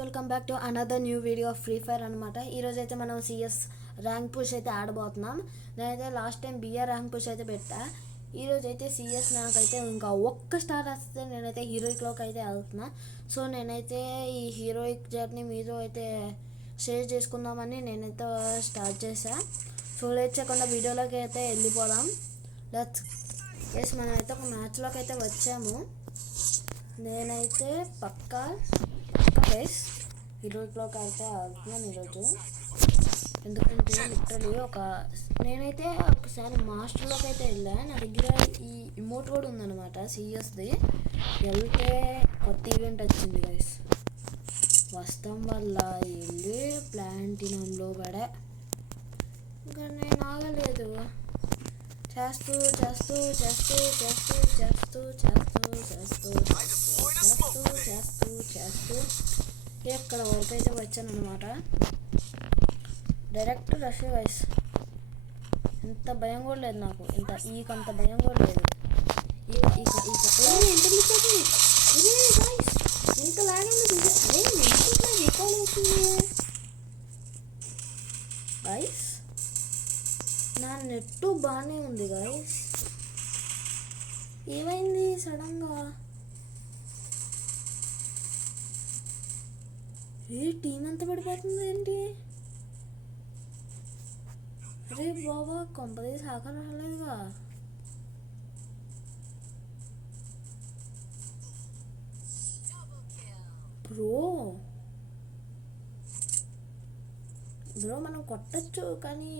Welcome back to another new video of free fire అనమాట. ఈరోజు అయితే మనం సిఎస్ ర్యాంక్ పుష్ అయితే ఆడబోతున్నాం. నేనైతే last time BR rank push అయితే పెట్టా. ఈరోజు అయితే సిఎస్ నాకైతే ఇంకా ఒక్క స్టార్ వస్తే నేనైతే హీరోయిక్లోకి అయితే వెళ్తున్నా. సో నేనైతే ఈ హీరోయిక్ జర్నీ మీతో అయితే షేర్ చేసుకుందామని నేనైతే స్టార్ట్ చేశా. సో లేట్ చేయకుండా వీడియోలోకి అయితే వెళ్ళిపోదాం. ఎస్ మనమైతే ఒక మ్యాచ్లోకి అయితే వచ్చాము. నేనైతే పక్కా గైస్ హీరోయిక్లోకి అయితే వెళ్తున్నాను ఈరోజు. ఎందుకంటే లిటరలీ నేనైతే ఒకసారి మాస్టర్లోకి అయితే వెళ్ళా. నా దగ్గర ఈ ఇమోట్ కూడా ఉందన్నమాట సిఎస్ది. వెళ్తే కొత్త ఈవెంట్ వచ్చింది గైస్. వస్తాం వల్ల వెళ్ళి ప్లాంటినంలో పడే ఇంకా నేను ఆగలేదు. చేస్తూ చేస్తూ చేస్తూ చేస్తూ చేస్తూ చేస్తూ చేస్తూ చేస్తూ చేస్తూ చేస్తూ ఎక్కడ వరకు అయితే వచ్చాను అనమాట. Direct rush wise. ఎంత భయం కూడా లేదు నాకు, అంత భయం కూడా లేదు. ఇంత లాగింది గైస్. నా నెట్టు బాగానే ఉంది గైస్. ఏమైంది సడన్గా? టీం అంతా పడిపోతుంది ఏంటి? అరే బాబా, కొంపదీసి ఆకలి రాలేదుగా. బ్రో మనం కొట్టచ్చు, కానీ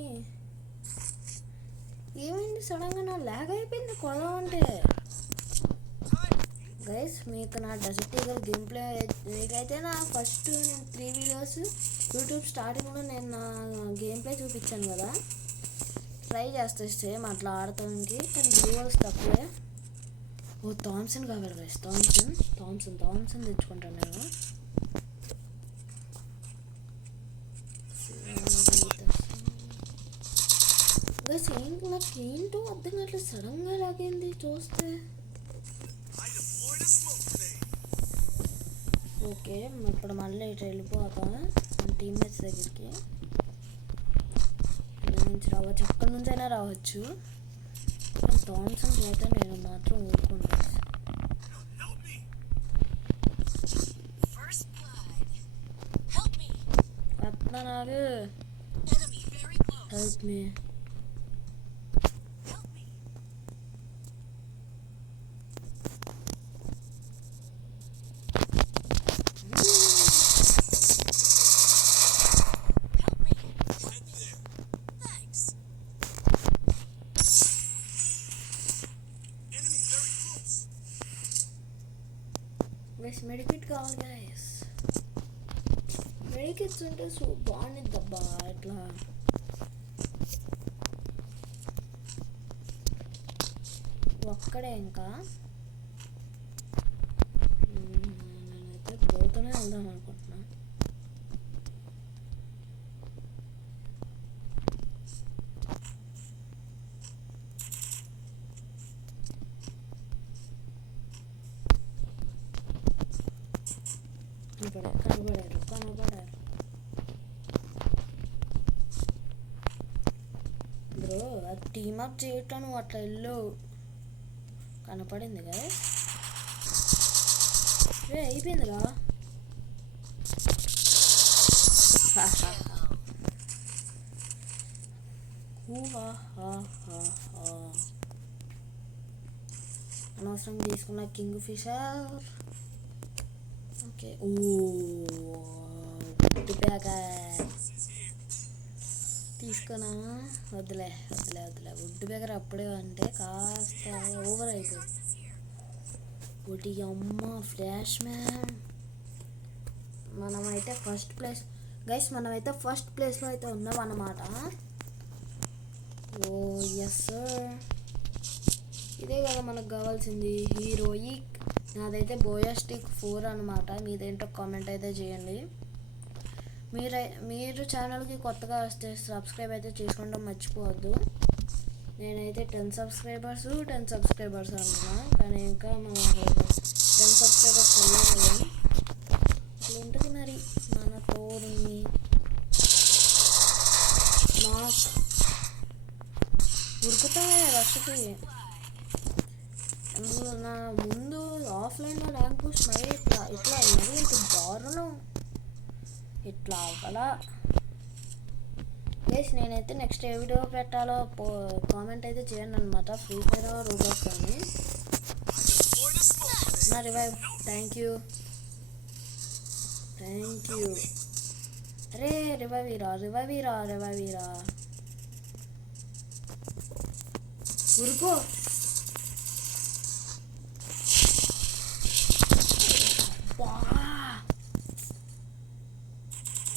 ఏమైంది సడన్గా? నా ల్యాగ్ అయిపోయింది కొడదామంటే. గైస్ మీకు నా డెజర్ట్ ఈగల్ గేమ్ ప్లే మీకైతే నా ఫస్ట్ 3 వీడియోస్ యూట్యూబ్ స్టార్టింగ్లో నేను నా గేమ్ ప్లే చూపించాను కదా. ట్రై చేస్తే సేమ్ అట్లా ఆడటానికి, కానీ వ్యూవర్స్ తక్కువే. థామ్సన్ కావాలి గైస్. థామ్సన్ తెచ్చుకుంటాను నేను. గైస్ నాకేంటో అర్థం కావట్లేదు, సడన్గా లాగైంది చూస్తే. ఓకే ఇప్పుడు మళ్ళీ ఇటు వెళ్ళిపోక మన టీమ్మేట్స్ దగ్గరికి నుంచి రావచ్చు, అక్కడి నుంచి అయినా రావచ్చు. థామ్సన్ పోతే నేను మాత్రం ఊరుకుంటాను. అట్లా నాకు హెల్ప్ మీ. మెడికిట్ కావాలి గైస్. మెడికిట్స్ ఉంటే బాగుండిద్దబ్బా. ఇట్లా ఒక్కడే ఇంకా నేనైతే పోతూనే వెళ్దాం అనుకుంటున్నా. కనబడారు బ్రో. అది టీమప్ చేయటం నువ్వు అట్లా ఇల్లు కనపడింది కదా. అయిపోయిందిరా. అనవసరం తీసుకున్న కింగ్ ఫిషర్. ఓకే తీసుకున్నా. వద్దులే వుడ్ బ్యాగర్ అప్పుడే అంటే కాస్త ఓవర్ అయిపోయింది. ఒకటి అమ్మ ఫ్లాష్ మ్యాన్. మనమైతే ఫస్ట్ ప్లేస్ గైస్, మనమైతే ఫస్ట్ ప్లేస్లో అయితే ఉన్నాం అన్నమాట. ఓ ఎస్ సార్, ఇదే కదా మనకు కావాల్సింది, హీరోయిక్. నాదైతే బోయాస్టిక్ 4 అనమాట. మీదేంటో కామెంట్ అయితే చేయండి. మీరు ఛానల్కి కొత్తగా వస్తే సబ్స్క్రైబ్ అయితే చేసుకోవడం మర్చిపోవద్దు. నేనైతే 10 సబ్స్క్రైబర్స్ అంటున్నా, కానీ ఇంకా మన 10 సబ్స్క్రైబర్స్ వెళ్ళలేదు. ఉంటుంది మరి మన తోడుని నాకు ఉరుకుతాయి రష్కి. నా ముందు ఆఫ్లైన్లో ర్యాంక్ పుష్ మరి ఇట్లా మరి ఇటు దారుణం ఇట్లా అవ్వాలా గైస్. నేనైతే నెక్స్ట్ ఏ వీడియో పెట్టాలో కామెంట్ అయితే చేయండి అనమాట. ఫ్రీ ఫైర్ రూబర్స్ అని నా రివైవ్. Thank you. అరే రివైవీరా ఉరుకో.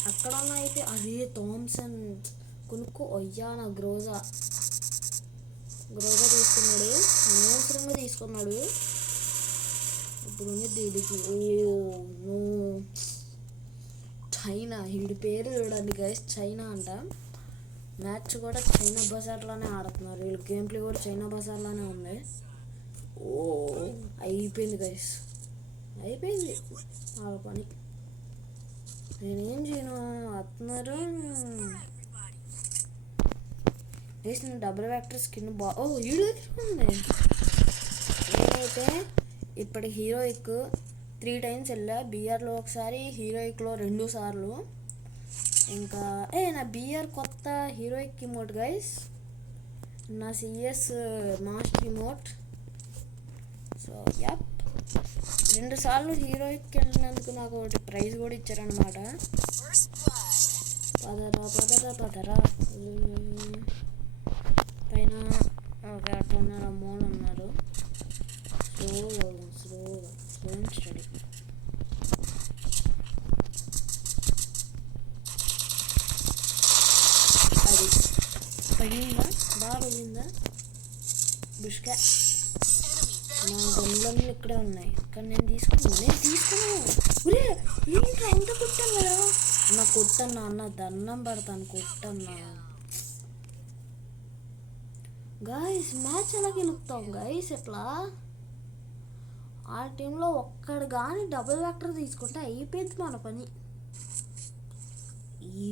అక్కడ ఉన్న అయితే అరే థామ్సన్ కొనుక్కో. అయ్యా నా గ్రోజా తీసుకున్నాడు, అనవసరంగా తీసుకున్నాడు. ఇప్పుడు ఉంది దీనికి. ఓ నో చైనా, వీడి పేరు చూడండి గైస్, చైనా అంట. మ్యాచ్ కూడా చైనా బజార్లోనే ఆడుతున్నారు వీళ్ళు. గేమ్ ప్లే కూడా చైనా బజార్లోనే ఉంది. ఓ అయిపోయింది గైస్, అయిపోయింది వాళ్ళ పని. నేనేం చేయను, వస్తున్నారు గైస్. నేను డబుల్ వ్యాక్టర్ స్కిన్ ఓ వీడియో ఉంది. నేనైతే ఇప్పుడు హీరోయిక్ 3 times వెళ్ళా. బిఆర్లో ఒకసారి, హీరోయిక్లో 2 సార్లు. ఇంకా నా బిఆర్ కొత్త హీరోయిక్ ఇమోట్ గైస్, నా CS master emote. So yup 2 సార్లు హీరోయిక్ వెళ్ళినందుకు నాకు ఒకటి ప్రైజ్ కూడా ఇచ్చారనమాట. పదరా పైన ఒక 2 మూలు ఉన్నారు. Slow study. అది పడిందా, బాగా పడిందా బుష్కా. నా గన్లన్నీ ఇక్కడే ఉన్నాయి, కానీ నేను తీసుకున్నాను. ఒరే ఏంటి అంత కొట్టాను కదా అన్న, కొట్టన్నా అన్న, దండం పడతాను కొట్టన్నా. గైస్ మ్యాచ్ ఎలా గెలుపుతాం గైస్ ఎట్లా? ఆ టీంలో ఒక్కడు కానీ డబుల్ వ్యాక్టర్ తీసుకుంటే అయిపోయింది మన పని. ఈ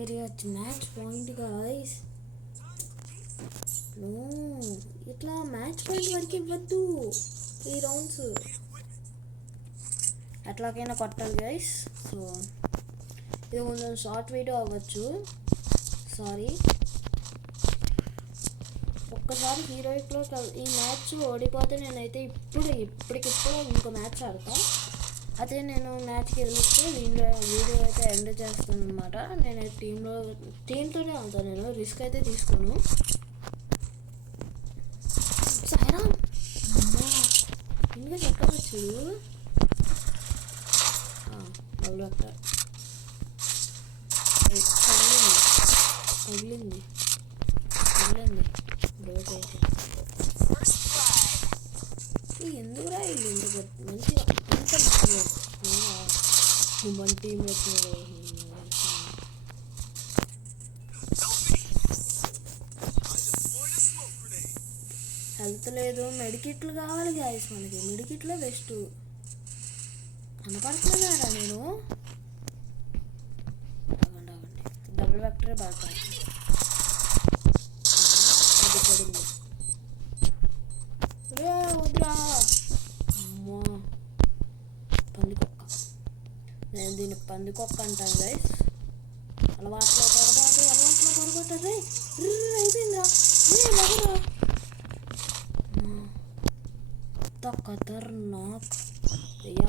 ఏరియా మ్యాచ్ పాయింట్ గైస్. ఇట్లా మ్యాచ్ పాయింట్ వరకు ఇవ్వద్దు, 3 rounds ఎట్లాగైనా కొట్టాలి గైస్. సో ఇది కొంచెం షార్ట్ వీడియో అవ్వచ్చు, సారీ. ఒక్కసారి హీరోయిక్లో ఈ మ్యాచ్ ఓడిపోతే నేనైతే ఇప్పటికిప్పుడు ఇంకో మ్యాచ్ ఆడతా. అదే నేను మ్యాచ్కి గెలిస్తే వీడియో అయితే ఎండ్ చేస్తాను అనమాట. నేను టీంతోనే ఆడతాను, నేను రిస్క్ అయితే తీసుకోను. సాయిరామ్ ఇంకా చెప్పవచ్చు వాళ్ళు అక్కడ తగిలింది రోజు అయితే. ఎందుకురా వీళ్ళు ఇంత మంచిగా మన టీమ్మేట్ హెల్త్ లేదు, మెడికిట్లు కావాలి గాయస్ మనకి. మెడికిట్లో బెస్ట్. కనపడుతున్నారా నేను? డబుల్ వ్యాక్టరే బాగా పడింది. వద్దురా అమ్మా, పందికొక్క. నేను దీన్ని పందికొక్క అంటాను గైస్. అలవాట్లో పొరపాటు. అయిపోయిందిరా లగరా. ఖతర్నాక్. అయ్యా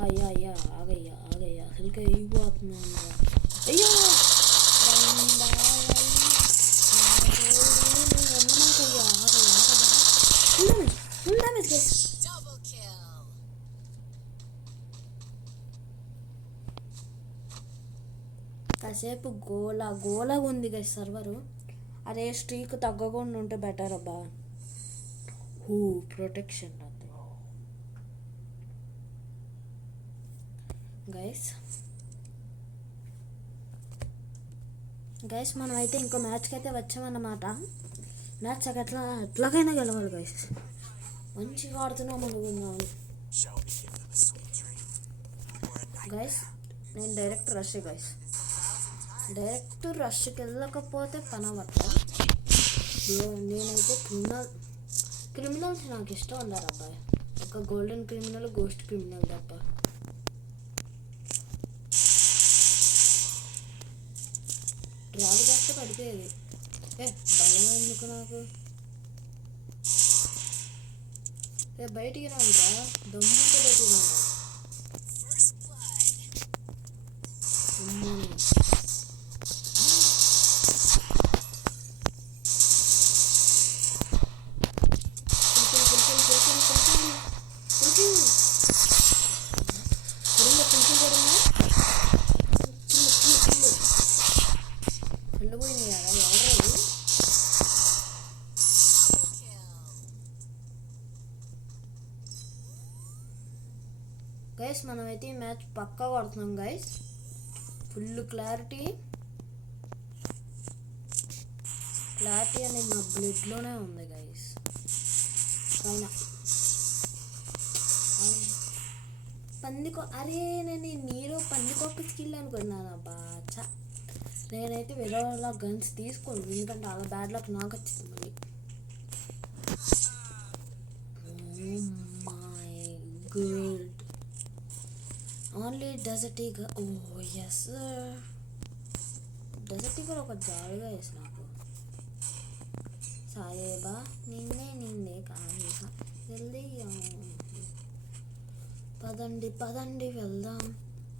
ఆగయ్యా అసలుకే అయిపోతున్నాను. అయ్యా కాసేపు గోలా ఉంది గైస్ సర్వరు. అరే స్ట్రీక్ తగ్గకుండా ఉంటే బెటర్ అబ్బా. ప్రొటెక్షన్ గైస్ మనం అయితే ఇంకో మ్యాచ్కి అయితే వచ్చామన్నమాట. మ్యాచ్ ఎట్లాగైనా గెలవాలి గైస్. మంచిగా ఆడుతున్నాం అనుకున్నాను గైస్. నేను డైరెక్ట్ రష్ గైస్, డైరెక్ట్ రష్కి వెళ్ళకపోతే పని అవ్వట్లేదు. నేనైతే క్రిమినల్స్ నాకు ఇష్టం ఉన్నారు అబ్బాయి, ఒక గోల్డెన్ క్రిమినల్, గోస్ట్ క్రిమినల్ తప్ప. డ్రాగ్ చేస్తే పడిపోయేది. భయం ఎందుకు నాకు? బయటికి రాండ్రా, దమ్ముంటే బయటికి రాండ్రా. గైస్ మనమైతే ఈ మ్యాచ్ పక్కా కొడుతున్నాం గైస్, ఫుల్ క్లారిటీ అనేది నా బ్లడ్లోనే ఉంది గైస్. పైన అరే నేను నీలో పందికొక్క స్కిల్ అనుకున్నాను అబ్బా. నేనైతే వేరే గన్స్ తీసుకోండి, ఎందుకంటే అలా బ్యాడ్ లక్ నాకు వచ్చింది మళ్ళీ. My god, only desert eagle. Oh yes, desert eagle ఒక జాలిగా వేసి నాకు. సాయేబా నిన్నే కానీ జల్దీ పదండి వెళ్దాం,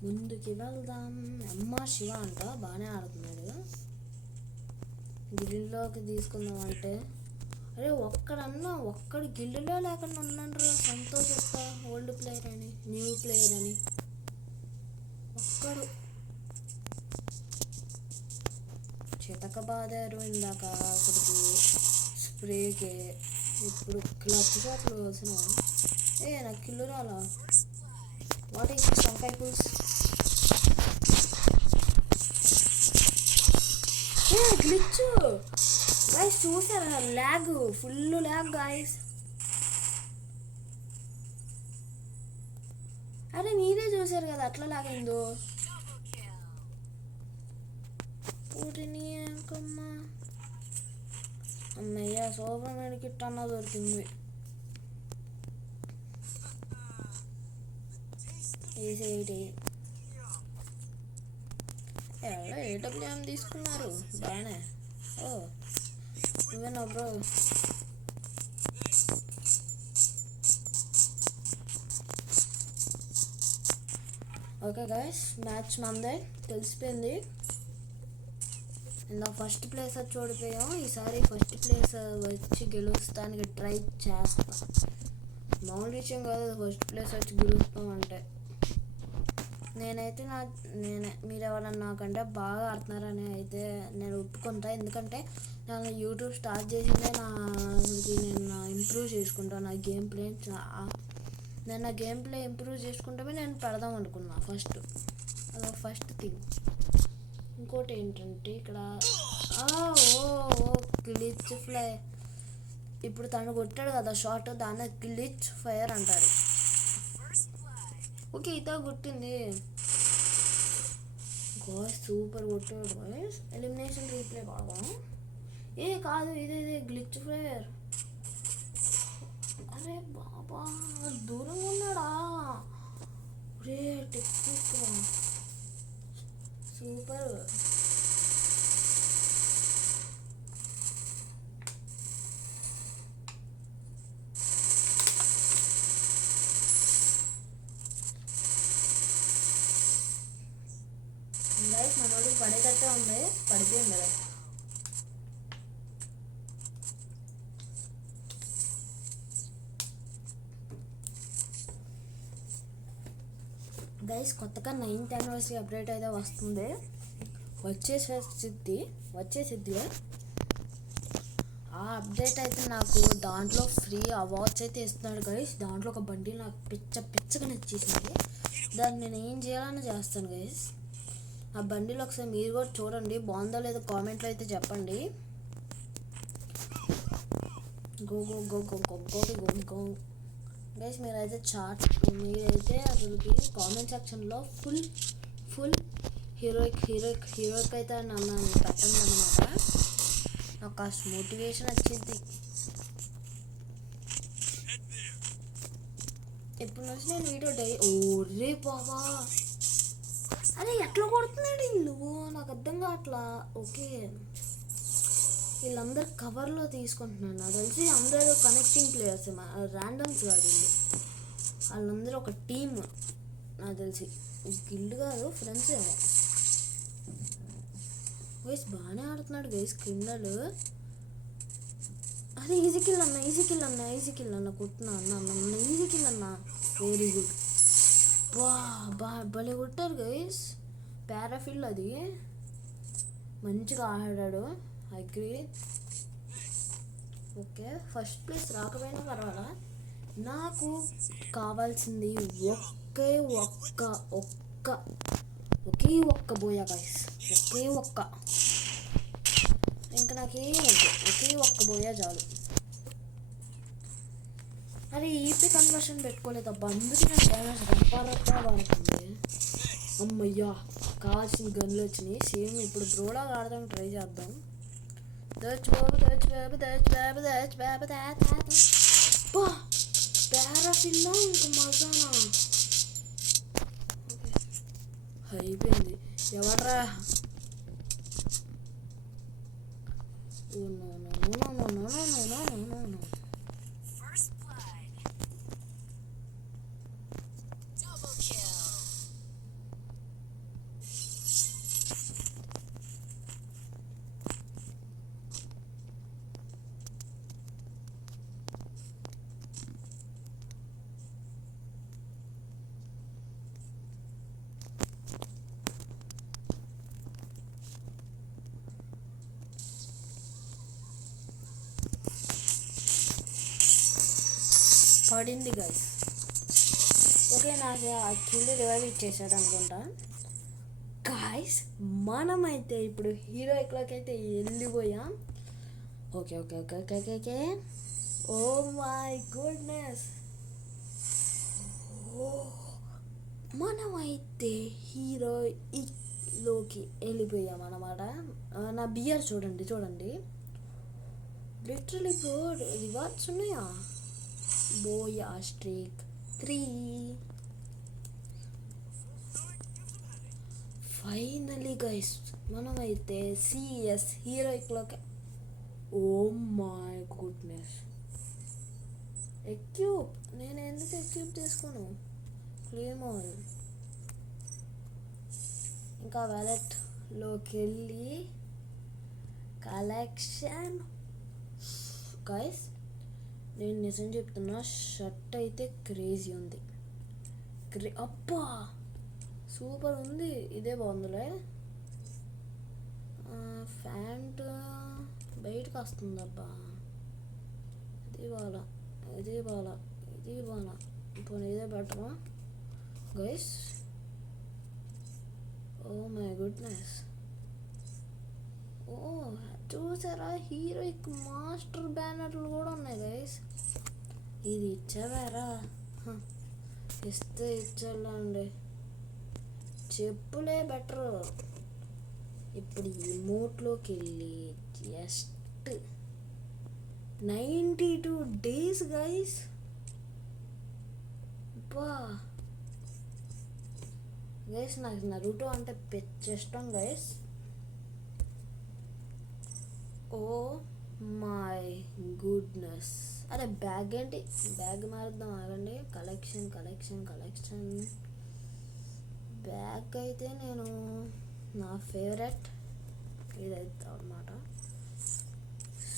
ముందుకి వెళ్దాం. అమ్మ శివ అంట బాగానే ఆడుతున్నాడు. గిల్లులోకి తీసుకుందాం అంటే, అరే ఒక్కడు గిల్లులో లేకుండా ఉన్నాడు. సంతోష్ యొక్క ఓల్డ్ ప్లేయర్ అని, న్యూ ప్లేయర్ అని ఒక్కడు చితక బాదారు ఇందాక అక్కడికి స్ప్రేకి. ఇప్పుడు క్లచ్ షాట్లు వచ్చిన నాకు కిల్లు రాలా. వాట్ ఈస్ వంకాయ పుల్స్? గ్లిచ్ గాయస్, చూసారా? Lag, full lag guys. అరే మీరే చూసారు కదా అట్లా లాగిందో. అమ్మయ్య, సూపర్ మెడికిట్ అన్న దొరికింది. ఏడబ్ల్యూఎం తీసుకున్నారు బాగానే. నువ్వేనా బ్రో? ఓకే గైస్, మ్యాచ్ మందే తెలిసిపోయింది. ఇందా ఫస్ట్ ప్లేస్ వచ్చి ఓడిపోయాం. ఈసారి ఫస్ట్ ప్లేస్ వచ్చి గెలుస్తానికి ట్రై చేస్తా. మామూలు విషయం కాదు ఫస్ట్ ప్లేస్ వచ్చి గెలుస్తాం అంటే. నేనైతే మీరు ఎవరన్నా నాకంటే బాగా ఆడుతున్నారని అయితే నేను ఒప్పుకుంటా. ఎందుకంటే నేను యూట్యూబ్ స్టార్ట్ చేసిందే నేను ఇంప్రూవ్ చేసుకుంటాను నా గేమ్ ప్లే. నేను నా గేమ్ ప్లే ఇంప్రూవ్ చేసుకుంటే నేను పెడదాం అనుకున్నా ఫస్ట్. అదొక ఫస్ట్ థింగ్. ఇంకోటి ఏంటంటే ఇక్కడ గ్లిచ్ ఫ్లై. ఇప్పుడు తను కొట్టాడు కదా షార్ట్, దాన్ని గ్లిచ్ ఫైర్ అంటారు. ఓకే ఇత కొట్టింది గాయ్స్, సూపర్ కొట్టాడు గాయ్స్. ఎలిమినేషన్ రీప్లే బాగా కాదు, ఇదే గ్లిచ్ ఫైర్. అరే బాబా దూరంగా ఉన్నాడా? ఒరే టెక్నిక్ సూపర్. గైస్ మనోడు పడేటట్టే ఉంది, పడిపోయింది కదా. గైస్ కొత్తగా 9th anniversary అప్డేట్ అయితే వస్తుంది, వచ్చేసిద్ది. ఆ అప్డేట్ అయితే నాకు దాంట్లో ఫ్రీ అవార్డ్స్ అయితే ఇస్తున్నాడు గైస్. దాంట్లో ఒక బండి నాకు పిచ్చగా నచ్చేసింది. దాన్ని నేను ఏం చేయాలని చేస్తాను గైస్. ఆ బండిలో ఒకసారి మీరు కూడా చూడండి, బాగుందో లేదో కామెంట్లో అయితే చెప్పండి. గో గైస్ మీరైతే మీరైతే అసలుకి కామెంట్ సెక్షన్లో ఫుల్ బ్యూటిఫుల్ హీరోయిక్ అయితే నన్ను పెట్టండి అనమాట. నాకు కాస్త మోటివేషన్ వచ్చింది. ఇప్పుడు నుంచి నేను వీడియో ఓరే బాబా, అరే ఎట్లా కొడుతున్నాడు ఇల్లు, నాకు అర్థం కావట్లా. ఓకే, వీళ్ళందరూ కవర్లో తీసుకుంటున్నాను. నాకు తెలిసి అందరూ కనెక్టింగ్ ప్లేయర్స్, ర్యాండమ్స్ కాదు వీళ్ళు. వాళ్ళందరూ ఒక టీమ్ నాకు తెలిసి. గిల్డ్ కాదు, ఫ్రెండ్స్ ఏమో. గైస్ బాగానే ఆడుతున్నాడు గైస్ కిండలు. అరే ఈజీ కిల్ అన్న కొట్టున్నా అన్న ఈజీ కిల్ అన్న. Very good. భలే కొట్టారు గైస్. పారాఫిల్ అది మంచిగా ఆడాడు. అగ్రీ. ఓకే, ఫస్ట్ ప్లేస్ రాకపోయినా పర్వాలా. నాకు కావాల్సింది ఒకే ఒక్క బోయా గైస్. ఇంకా నాకేమొద్దు, ఒకే ఒక్క బోయా చాలు. అరే ఈపీ కన్వర్షన్ పెట్టుకోలేదబ్బా, అందుకే నాకు డ్యామేజ్ రప్పా పడుతుంది. అమ్మయ్యా, కావాల్సిన గన్లు వచ్చినాయి. సేమ్ ఇప్పుడు బ్రోలాగా ఆడదాం, ట్రై చేద్దాం. పారాఫిల్లా ఇంక మజానా. అయిపోయింది. ఎవడ్రా? పడింది గైస్. ఓకే, నాకు యాక్చువల్లీ రివైవ్ ఇచ్చేసాడు అనుకుంటా గాయస్. మనమైతే ఇప్పుడు హీరోయిక్లోకి అయితే వెళ్ళిపోయాం. ఓకే. ఓ మై గుడ్నెస్, మనమైతే హీరోయిక్లోకి వెళ్ళిపోయాం అన్నమాట. నా బియర్ చూడండి. లిటరలీ బ్రో, రివార్డ్స్ ఉన్నాయా? బోయా స్ట్రీక్ 3. ఫైనలీ గైస్, మనమైతే సిఎస్ హీరోయిక్లోకి. Oh my goodness. ఎక్యూప్, నేను ఎందుకు ఎక్యూప్ చేసుకోను? క్లేమోర్. ఇంకా వ్యాలెట్లోకి వెళ్ళి కలెక్షన్. గైస్ నేను నిజం చెప్తున్నా, షర్ట్ అయితే క్రేజీ ఉంది. అబ్బా సూపర్ ఉంది. ఇదే బాగుందిలే. ప్యాంట్ బయటకు వస్తుంది. అబ్బా ఇది బాగా ఇప్పుడు ఇదే బెటరా గైస్? Oh my goodness. చూసారా, హీరోయిక్ మాస్టర్ బ్యానర్లు కూడా ఉన్నాయి గైస్. ఇది ఇచ్చావారా? ఇస్తే ఇచ్చాలండి. చెప్పులే బెటరు. ఇప్పుడు ఇమోట్లోకి వెళ్ళి జస్ట్ 92 days గైస్. బా గైస్, నాకు నరుటో అంటే పెచ్చిష్టం గైస్. Oh my goodness. అరే బ్యాగ్ ఏంటి? బ్యాగ్ మారుద్దాం, ఆగండి. కలెక్షన్ బ్యాగ్ అయితే నేను నా ఫేవరెట్ ఇదైతే అన్నమాట.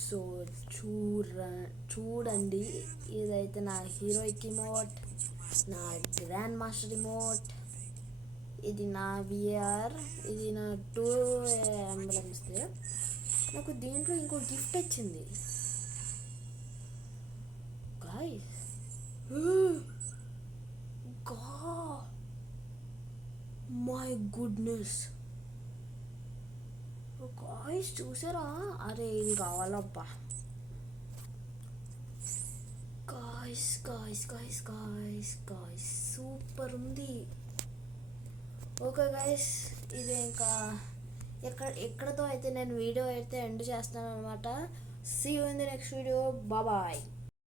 సో చూడండి, ఇదైతే నా హీరోయిక్ ఇమోట్, నా గ్రాండ్ మాస్టర్ ఇమోట్, ఇది నా విఆర్, ఇది నా 2 ఎంబ్లమ్స్. నాకు దీంట్లో ఇంకో గిఫ్ట్ వచ్చింది గాయ్స్. మై గుడ్నెస్ గాయ్స్, చూసారా? అరే ఇది కావాలబ్బా గాయ్స్. సూపర్ ఉంది. ఓకే గైస్, ఇది ఇంకా ఎక్కడతో అయితే నేను వీడియో అయితే ఎండ్ చేస్తాను అనమాట. See you in the next video. Bye.